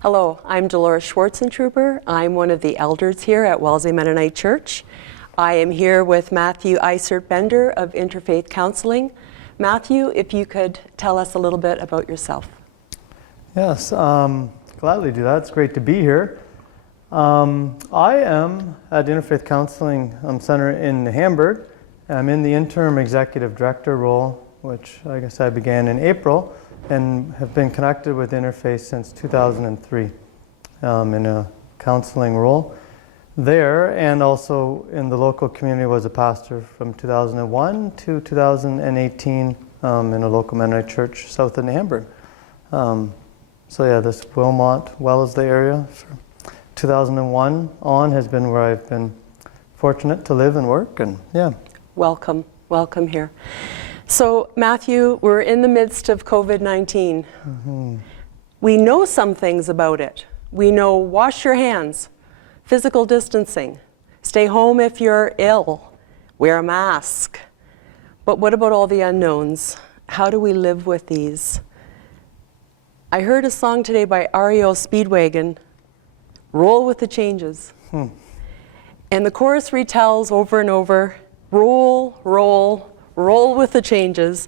Hello, I'm Dolores Schwartzentruber. I'm one of the elders here at Wellesley Mennonite Church. I am here with Matthew Isert Bender of Interfaith Counselling. Matthew, if you could tell us a little bit about yourself. Yes, gladly do that. It's great to be here. I am at Interfaith Counselling Center in Hamburg. I'm in the Interim Executive Director role, which I guess I began in April, and have been connected with Interfaith since 2003 in a counseling role there, and also in the local community was a pastor from 2001 to 2018 in a local Mennonite church south in Hamburg. So yeah, this Wilmot, Wellesley area from 2001 on has been where I've been fortunate to live and work, and yeah. Welcome here. So Matthew, we're in the midst of COVID-19. Mm-hmm. We know some things about it. We know wash your hands, physical distancing, stay home if you're ill, wear a mask. But what about all the unknowns? How do we live with these? I heard a song today by REO Speedwagon, Roll with the Changes. And the chorus retells over and over, roll, roll, roll with the changes.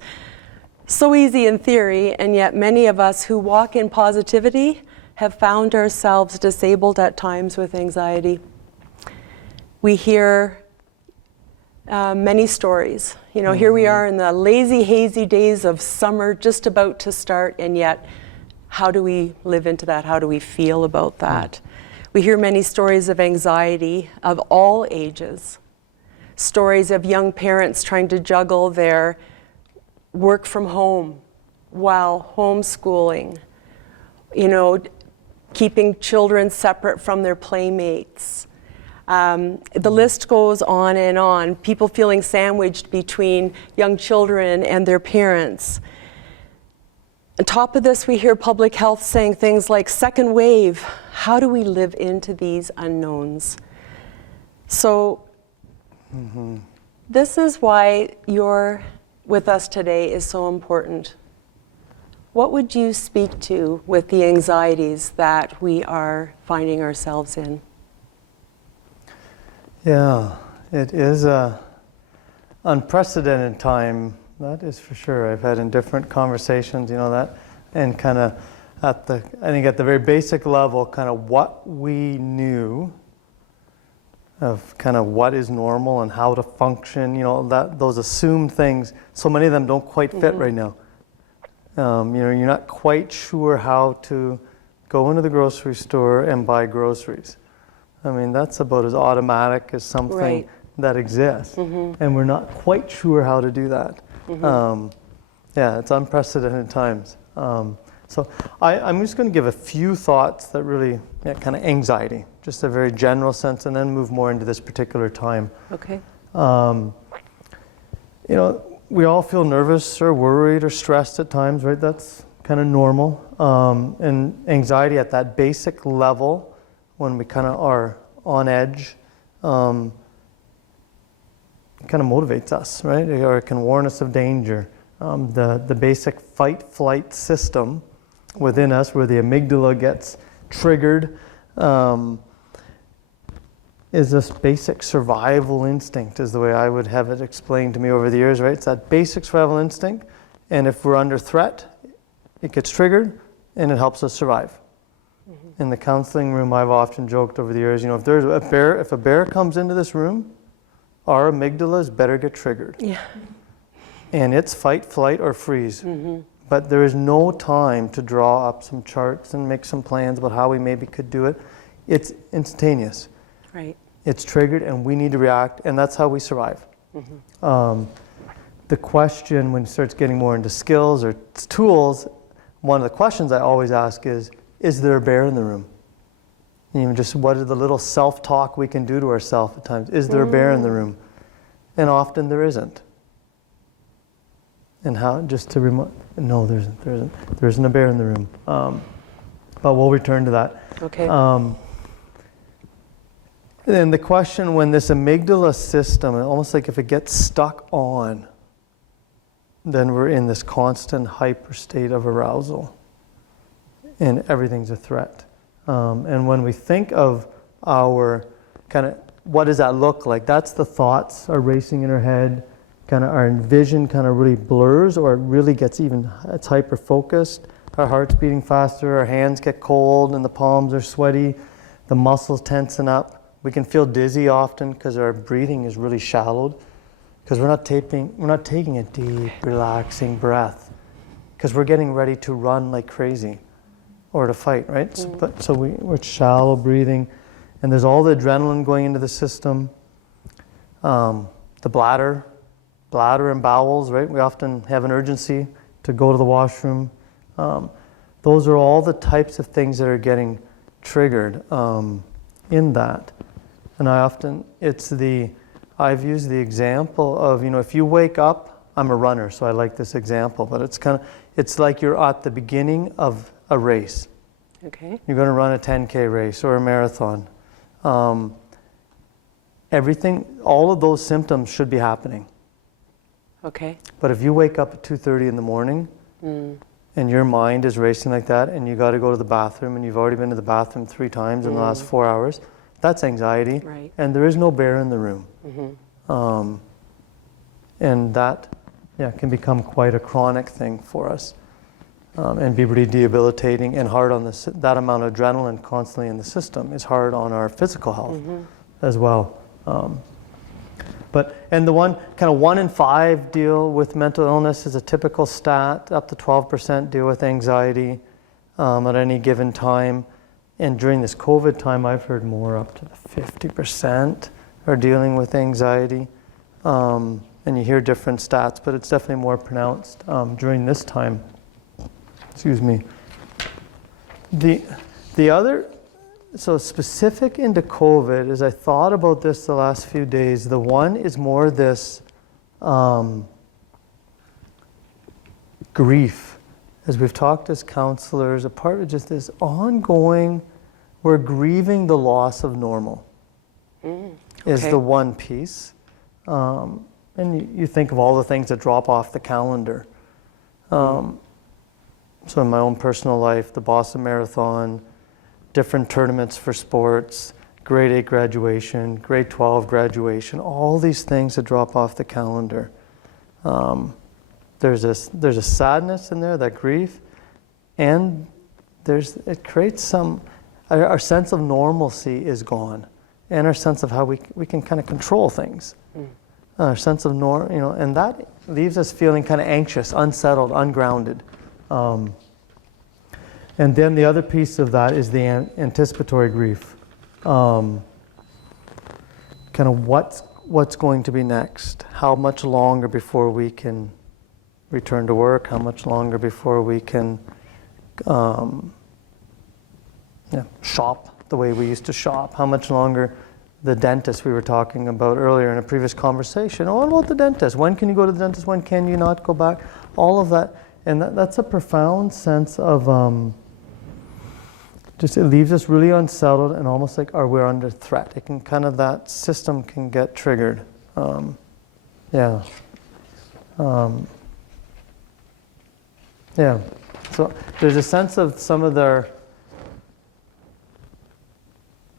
So easy in theory, and yet many of us who walk in positivity have found ourselves disabled at times with anxiety. We hear many stories. You know, here we are in the lazy, hazy days of summer just about to start, and yet how do we live into that? How do we feel about that? We hear many stories of anxiety of all ages. Stories of young parents trying to juggle their work from home while homeschooling, you know, keeping children separate from their playmates. The list goes on and on. People feeling sandwiched between young children and their parents. On top of this, we hear public health saying things like second wave. How do we live into these unknowns? So this is why you're with us today is so important. What would you speak to with the anxieties that we are finding ourselves in? Yeah, it is a unprecedented time, that is for sure. I've had in different conversations, you know, that, and kind of I think at the very basic level, kind of what we knew of kind of what is normal and how to function, you know, that those assumed things, so many of them don't quite fit right now. You know, you're not quite sure how to go into the grocery store and buy groceries. I mean, that's about as automatic as something that exists, and we're not quite sure how to do that. Yeah, it's unprecedented times. So I'm just going to give a few thoughts that really, kind of anxiety, just a very general sense, and then move more into this particular time. Okay. You know, we all feel nervous or worried or stressed at times, right? That's kind of normal. And anxiety at that basic level, when we kind of are on edge, kind of motivates us, right? Or it can warn us of danger. The basic fight-flight system within us, where the amygdala gets triggered, is this basic survival instinct, is the way I would have it explained to me over the years, right? It's that basic survival instinct, and if we're under threat, it gets triggered, and it helps us survive. In the counseling room, I've often joked over the years, you know, if a bear comes into this room, our amygdalas better get triggered. Yeah. And it's fight, flight, or freeze. But there is no time to draw up some charts and make some plans about how we maybe could do it. It's instantaneous. Right. It's triggered, and we need to react, and that's how we survive. The question, when it starts getting more into skills or tools, one of the questions I always ask is there a bear in the room? You know, just what are the little self-talk we can do to ourselves at times? Is there a bear in the room? And often there isn't. And how, just to remind, no, there isn't a bear in the room. But we'll return to that. Okay. And the question, when this amygdala system, almost like if it gets stuck on, then we're in this constant hyper state of arousal. And everything's a threat. And when we think of our kind of, what does that look like? That's the thoughts are racing in our head, kind of our vision kind of really blurs, or it really gets even, it's hyper-focused. Our heart's beating faster, our hands get cold and the palms are sweaty, the muscles tensen up. We can feel dizzy often because our breathing is really shallowed, because we're not taking a deep, relaxing breath, because we're getting ready to run like crazy or to fight, right? So we're shallow breathing, and there's all the adrenaline going into the system. The bladder and bowels, right? We often have an urgency to go to the washroom. Those are all the types of things that are getting triggered in that. And I've used the example of, if you wake up, I'm a runner, so I like this example, but it's like you're at the beginning of a race. Okay. You're going to run a 10K race or a marathon. All of those symptoms should be happening. Okay. But if you wake up at 2:30 in the morning, and your mind is racing like that, and you got to go to the bathroom, and you've already been to the bathroom 3 times in the last 4 hours, that's anxiety. Right. And there is no bear in the room. And that can become quite a chronic thing for us, and be really debilitating and hard on that amount of adrenaline constantly in the system is hard on our physical health as well. And the 1 in 5 deal with mental illness is a typical stat. Up to 12% deal with anxiety at any given time. And during this COVID time, I've heard more, up to 50% are dealing with anxiety. And you hear different stats, but it's definitely more pronounced during this time. Excuse me. The other, so specific into COVID, as I thought about this the last few days, the one is more this grief. As we've talked as counselors, a part of just this ongoing, we're grieving the loss of normal is the one piece. And you think of all the things that drop off the calendar. So in my own personal life, the Boston Marathon, different tournaments for sports, grade 8 graduation, grade 12 graduation, all these things that drop off the calendar. There's a sadness in there, that grief, and it creates our sense of normalcy is gone, and our sense of how we can kind of control things. Our sense of and that leaves us feeling kind of anxious, unsettled, ungrounded. And then the other piece of that is the anticipatory grief. Kind of what's going to be next? How much longer before we can return to work? How much longer before we can shop the way we used to shop? How much longer? The dentist we were talking about earlier in a previous conversation. What about the dentist? When can you go to the dentist? When can you not go back? All of that. And that's a profound sense of it leaves us really unsettled and almost like we're under threat. It can that system can get triggered. So there's a sense of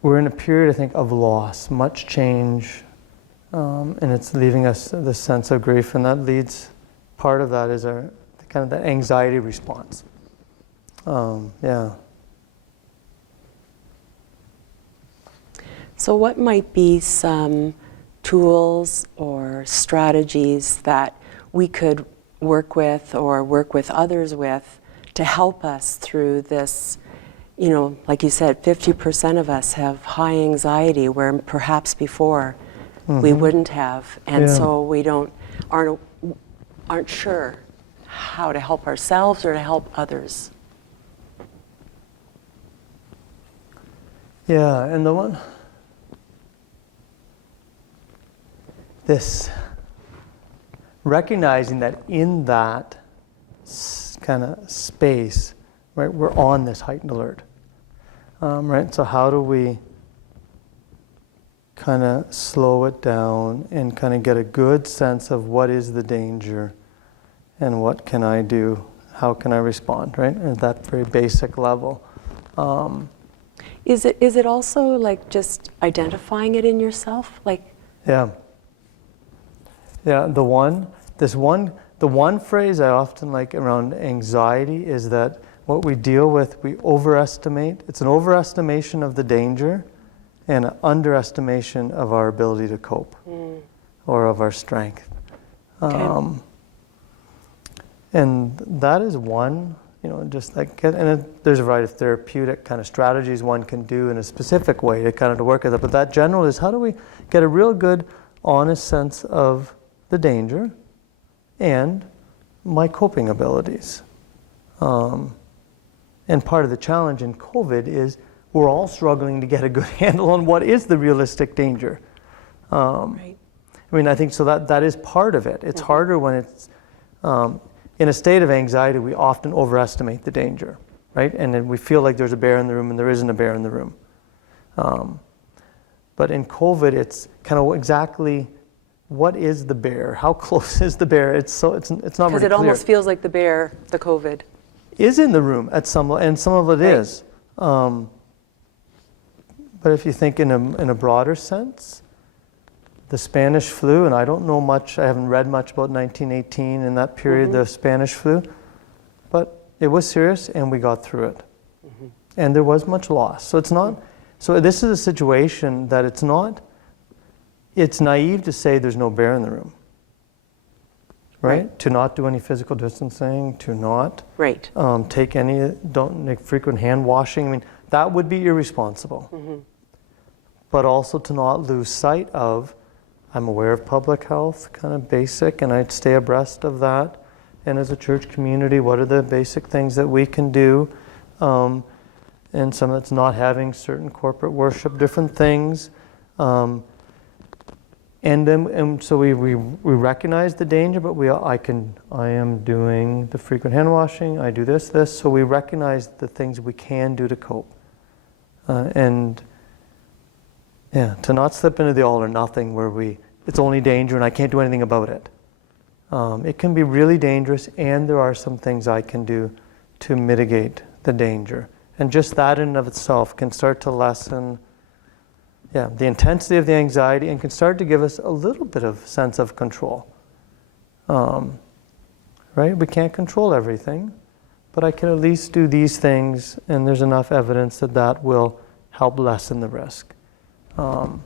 we're in a period, I think, of loss, much change, and it's leaving us this sense of grief, and that leads, part of that is our kind of that anxiety response. So what might be some tools or strategies that we could work with or work with others with to help us through this? Like you said, 50% of us have high anxiety where perhaps before we wouldn't have, and so we aren't sure how to help ourselves or to help others. Yeah, and the one, this recognizing that in that kind of space, right, we're on this heightened alert. Right, so how do we kind of slow it down and kind of get a good sense of what is the danger and what can I do? How can I respond, right? At that very basic level. Is it also like just identifying it in yourself? Like, Yeah. Yeah, the one phrase I often like around anxiety is that what we deal with, we overestimate. It's an overestimation of the danger and an underestimation of our ability to cope or of our strength. okay. And that is one, just like, there's a variety of therapeutic kind of strategies one can do in a specific way to kind of to work with it. But that general is, how do we get a real good, honest sense of the danger and my coping abilities? And part of the challenge in COVID is we're all struggling to get a good handle on what is the realistic danger. Right. I mean, I think so that is part of it. It's harder when it's in a state of anxiety. We often overestimate the danger, right? And then we feel like there's a bear in the room, and there isn't a bear in the room. But in COVID, it's kind of exactly what is the bear? How close is the bear? It's not really clear. Because it almost feels like the bear, the COVID. Is in the room at some, and some of it Right. is. But if you think in a broader sense, the Spanish flu, and I don't know much, I haven't read much about 1918 in that period, the Spanish flu, but it was serious and we got through it. And there was much loss. So it's not, so this is a situation that it's naive to say there's no bear in the room. Right? To not do any physical distancing, to not Right. don't make frequent hand washing. I mean, that would be irresponsible. But also to not lose sight of, I'm aware of public health, kind of basic, and I'd stay abreast of that. And as a church community, what are the basic things that we can do? And some that's not having certain corporate worship, different things. And so we recognize the danger, but I am doing the frequent hand washing, I do this, so we recognize the things we can do to cope. To not slip into the all or nothing where it's only danger and I can't do anything about it. It can be really dangerous, and there are some things I can do to mitigate the danger. And just that in and of itself can start to lessen the intensity of the anxiety and can start to give us a little bit of sense of control. Right? We can't control everything, but I can at least do these things, and there's enough evidence that will help lessen the risk. So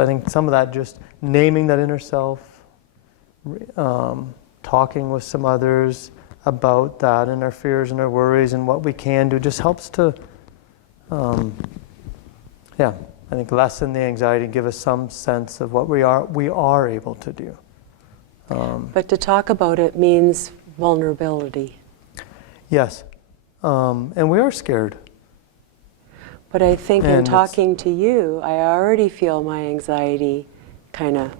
I think some of that, just naming that inner self, talking with some others about that and our fears and our worries and what we can do, just helps to I think lessen the anxiety, give us some sense of what we are able to do. But to talk about it means vulnerability. Yes, and we are scared. But I think in And talking to you, I already feel my anxiety kind of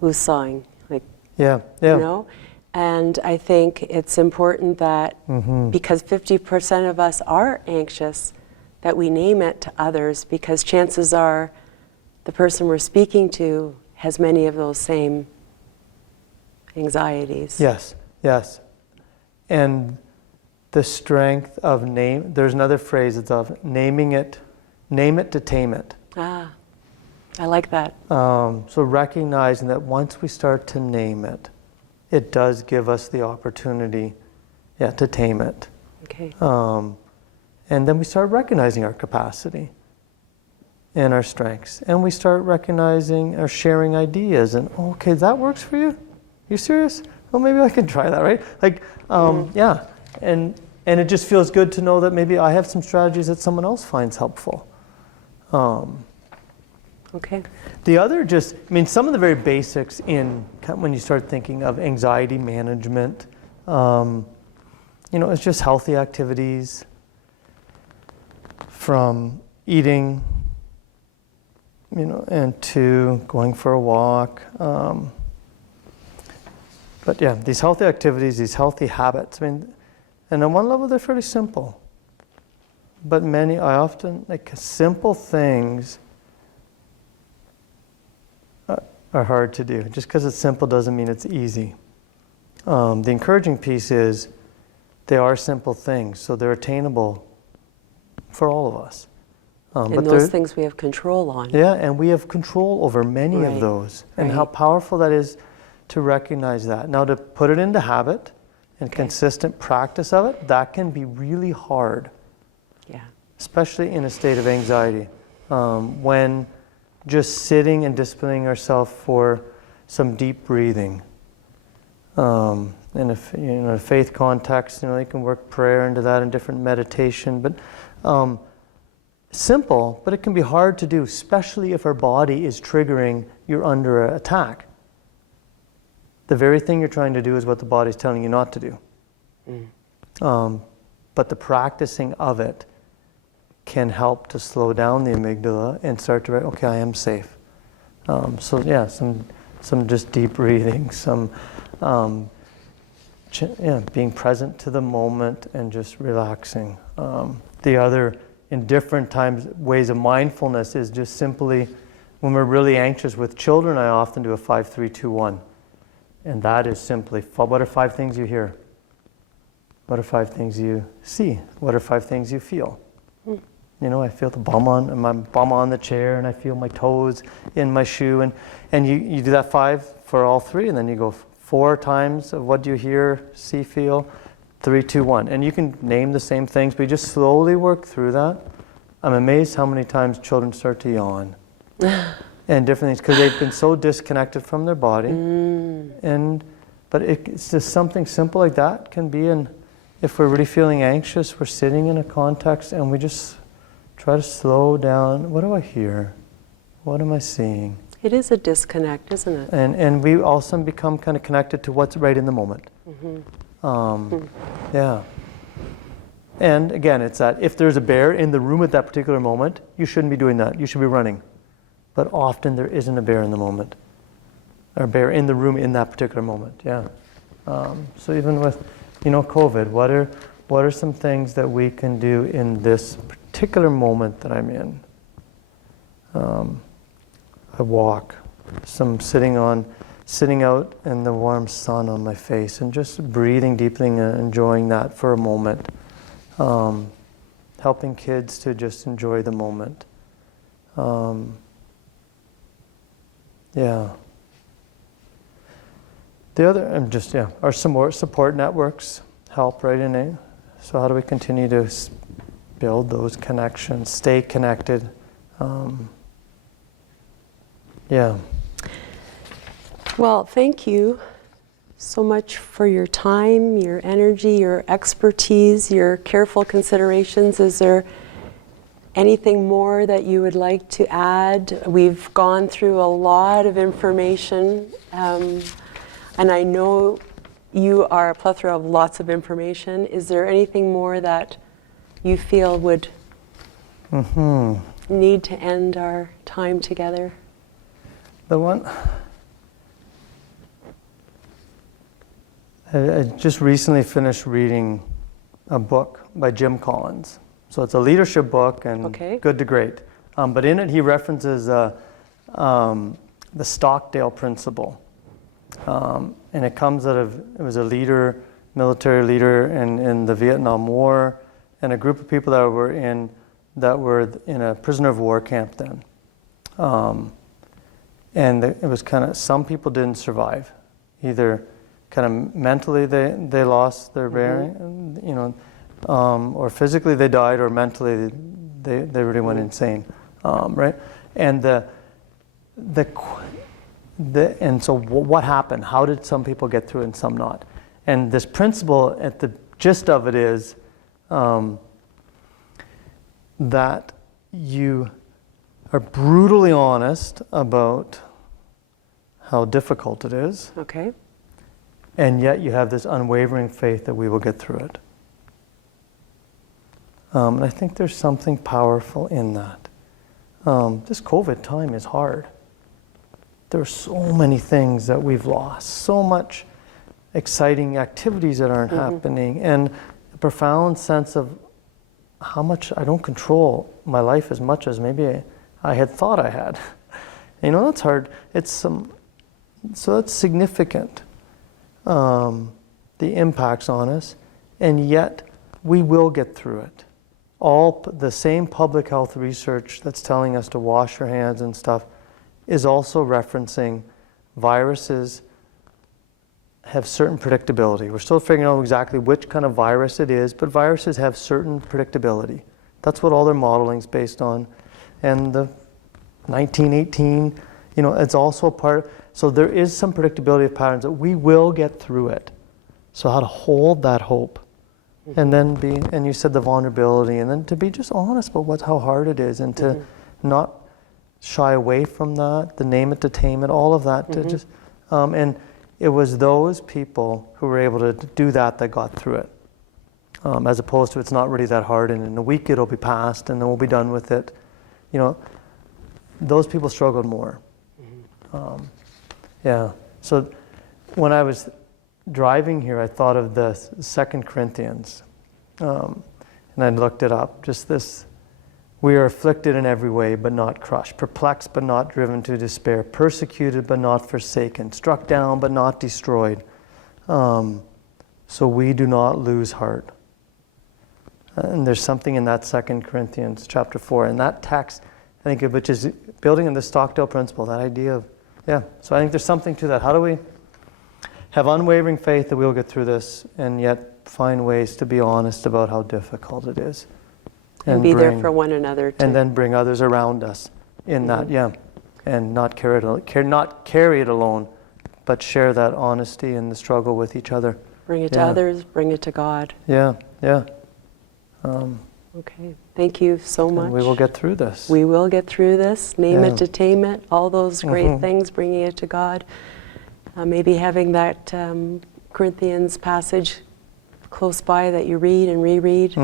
woosawing, like, Yeah. you know? And I think it's important that because 50% of us are anxious, that we name it to others, because chances are the person we're speaking to has many of those same anxieties. Yes. And the strength of there's another phrase, it's of name it to tame it. Ah, I like that. So recognizing that once we start to name it, it does give us the opportunity to tame it. Okay. And then we start recognizing our capacity and our strengths. And we start recognizing or sharing ideas. And, okay, that works for you? You serious? Well, maybe I can try that, right? Like, And it just feels good to know that maybe I have some strategies that someone else finds helpful. Okay. The other some of the very basics when you start thinking of anxiety management, it's just healthy activities, from eating, and to going for a walk. These healthy activities, these healthy habits, and on one level they're fairly simple. But simple things are hard to do. Just because it's simple doesn't mean it's easy. The encouraging piece is they are simple things, so they're attainable for all of us. And but those things we have control on. Yeah, and we have control over many of those. And how powerful that is to recognize that. Now, to put it into habit and consistent practice of it, that can be really hard. Yeah. Especially in a state of anxiety. When just sitting and disciplining ourselves for some deep breathing. In a faith context, you can work prayer into that and different meditation. But simple, but it can be hard to do, especially if our body is triggering you're under attack. The very thing you're trying to do is what the body's telling you not to do. But the practicing of it can help to slow down the amygdala and start to, okay, I am safe. So yeah, some just deep breathing, some being present to the moment and just relaxing. The other, in different times, ways of mindfulness is just simply, when we're really anxious with children, I often do a 5-3-2-1. And that is simply, what are 5 things you hear? What are 5 things you see? What are 5 things you feel? I feel the bum on the chair, and I feel my toes in my shoe, and you do that 5 for all 3, and then you go 4 times of what do you hear, see, feel, 3, 2, 1. And you can name the same things, but you just slowly work through that. I'm amazed how many times children start to yawn. And different things, because they've been so disconnected from their body. But it's just something simple like that can be if we're really feeling anxious, we're sitting in a context and we just try to slow down. What do I hear? What am I seeing? It is a disconnect, isn't it? And we also become kind of connected to what's right in the moment. Yeah. And again, it's that if there's a bear in the room at that particular moment, you shouldn't be doing that. You should be running. But often there isn't a bear in the moment, or a bear in the room in that particular moment. Yeah. So even with, COVID, what are some things that we can do in this particular moment that I'm in? I walk, sitting out in the warm sun on my face, and just breathing deeply and enjoying that for a moment. Helping kids to just enjoy the moment. Yeah. The other, our support networks help right in it. So how do we continue to build those connections, stay connected? Yeah. Well, thank you so much for your time, your energy, your expertise, your careful considerations. Is there anything more that you would like to add? We've gone through a lot of information, and I know you are a plethora of lots of information. Is there anything more that you feel would need to end our time together? I just recently finished reading a book by Jim Collins. So it's a leadership book and good to great. But in it he references the Stockdale principle. And it comes out of, it was a military leader in the Vietnam War, and a group of people that were in a prisoner of war camp then. And it was kind of, some people didn't survive. Either kind of mentally they lost their bearing, or physically they died, or mentally they really went insane, right? And and so what happened? How did some people get through and some not? And this principle, at the gist of it is that you are brutally honest about how difficult it is. Okay. And yet you have this unwavering faith that we will get through it. And I think there's something powerful in that. This COVID time is hard. There are so many things that we've lost, so much exciting activities that aren't happening, and a profound sense of how much I don't control my life as much as maybe I had thought I had. That's hard. So that's significant, the impacts on us, and yet we will get through it. the same public health research that's telling us to wash your hands and stuff is also referencing viruses have certain predictability. We're still figuring out exactly which kind of virus it is, but viruses have certain predictability. That's what all their modeling is based on. And the 1918, it's also a part. So there is some predictability of patterns that we will get through it. So how to hold that hope, and then and you said the vulnerability, and then to be just honest about how hard it is, and to not shy away from that, the name it to tame it, all of that, to just, and it was those people who were able to do that got through it, as opposed to it's not really that hard, and in a week it'll be past, and then we'll be done with it. Those people struggled more. Yeah. So when I was driving here, I thought of the 2 Corinthians, and I looked it up. Just this: we are afflicted in every way, but not crushed; perplexed, but not driven to despair; persecuted, but not forsaken; struck down, but not destroyed. So we do not lose heart. And there's something in that 2 Corinthians chapter 4, and that text, I think, which is building on the Stockdale principle, that idea of, so I think there's something to that. How do we have unwavering faith that we'll get through this, and yet find ways to be honest about how difficult it is? And be there for one another, too. And then bring others around us in that, and not carry it alone, but share that honesty and the struggle with each other. Bring it to others, bring it to God. Yeah. Okay, thank you so much. And we will get through this. We will get through this. Name it to tame it, all those great things, bringing it to God. Maybe having that Corinthians passage close by that you read and reread.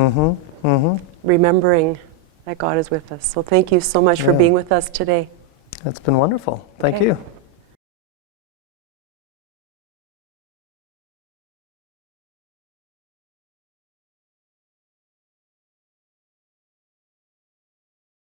Remembering that God is with us. So thank you so much for being with us today. It's been wonderful. Thank you.